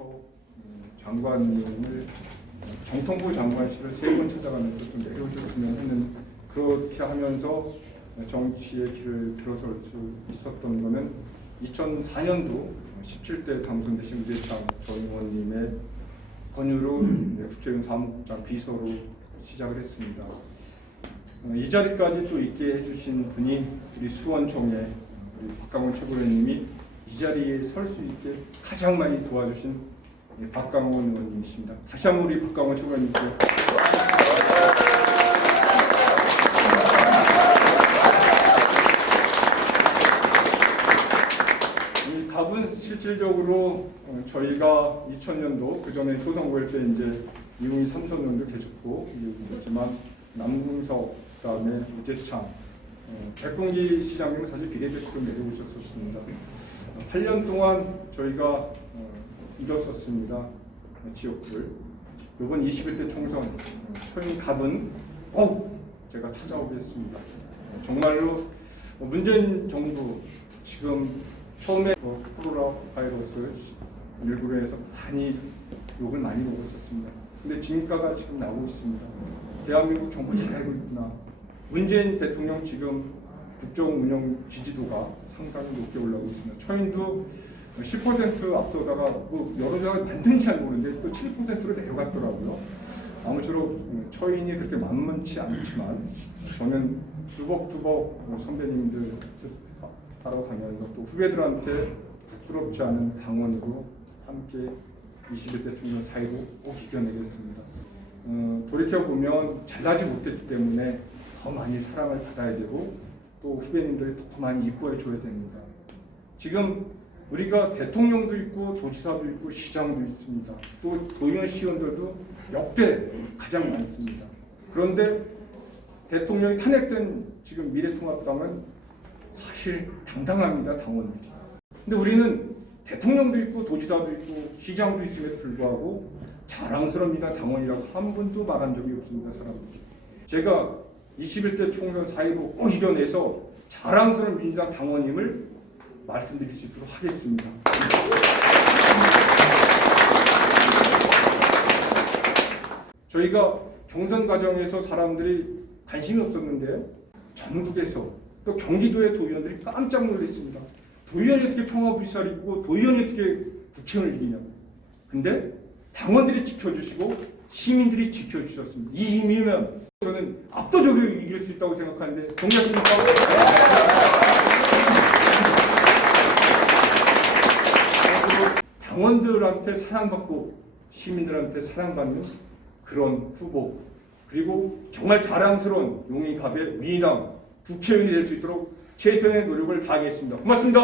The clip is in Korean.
이준석 음, 장관님을 정통부 장관실을 세 번 찾아가면서 좀 내려오셨으면 하는 그렇게 하면서 정치의 길을 들어설 수 있었던 거는 2004년도 17대 당선되신 우대창 전 의원님의 권유로 국회의원 사무국장 비서로 시작을 했습니다. 어, 이 자리까지 또 있게 해주신 분이 우리 수원총회 우리 박강원 최고위원님이 이 자리에 설 수 있게 가장 많이 도와주신 예, 박강원 의원님이십니다. 다시 한번 우리 박강원 최고위원님께 이 답은 실질적으로 어, 저희가 2000년도 그 전에 소선거일 때 이제 이웅이 삼선년도 계셨고 이지만 남궁석 그다음에 우재창 어, 백군기 시장님은 사실 비례대표로 내려오셨었습니다. 8년 동안 저희가 어, 이뤘었습니다. 어, 지역구를. 이번 21대 총선 어, 처인 답은 꼭 제가 찾아오겠습니다. 어, 정말로 어, 문재인 정부 지금 처음에 어, 코로나 바이러스 19로 해서 많이 욕을 많이 먹었었습니다. 근데 진가가 지금 나오고 있습니다. 대한민국 정부 잘하고 있구나. 문재인 대통령 지금 국정 운영 지지도가 상당히 높게 올라오고 있습니다. 처인도 10% 앞서다가 뭐 여론조사가 만든지 잘 모르는데 또 7%로 내려갔더라고요. 아무쪼록 음, 처인이 그렇게 만만치 않지만 저는 두벅두벅 선배님들 따라가면서 또 후배들한테 부끄럽지 않은 당원으로 함께 21대 총선 사이로 꼭 이겨내겠습니다. 어, 돌이켜보면 잘나지 못했기 때문에 더 많이 사랑을 받아야 되고 또 후배님들이 더 많이 이뻐해 줘야 됩니다. 지금 우리가 대통령도 있고 도지사도 있고 시장도 있습니다. 또 도의원 시의원들도 역대 가장 많습니다. 그런데 대통령이 탄핵된 지금 미래통합당은 사실 당당합니다 당원들이. 근데 우리는 대통령도 있고 도지사도 있고 시장도 있음에도 불구하고 자랑스럽니다 당원이라고 한 번도 말한 적이 없습니다 사람들이. 제가 21대 총선 사이로 꼭 이겨내서 자랑스러운 민주당 당원임을 말씀드릴 수 있도록 하겠습니다. 저희가 경선 과정에서 사람들이 관심이 없었는데요. 전국에서 또 경기도의 도의원들이 깜짝 놀랐습니다. 도의원이 어떻게 평화불살이고 도의원이 어떻게 국회의원을 이기냐고. 근데 당원들이 지켜주시고 시민들이 지켜주셨습니다. 이 힘이면 저는 압도적으로 이길 수 있다고 생각하는데 동의하십니까? 당원들한테 사랑받고 시민들한테 사랑받는 그런 후보 그리고 정말 자랑스러운 용인갑의 민주당 국회의원이 될 수 있도록 최선의 노력을 다하겠습니다. 고맙습니다.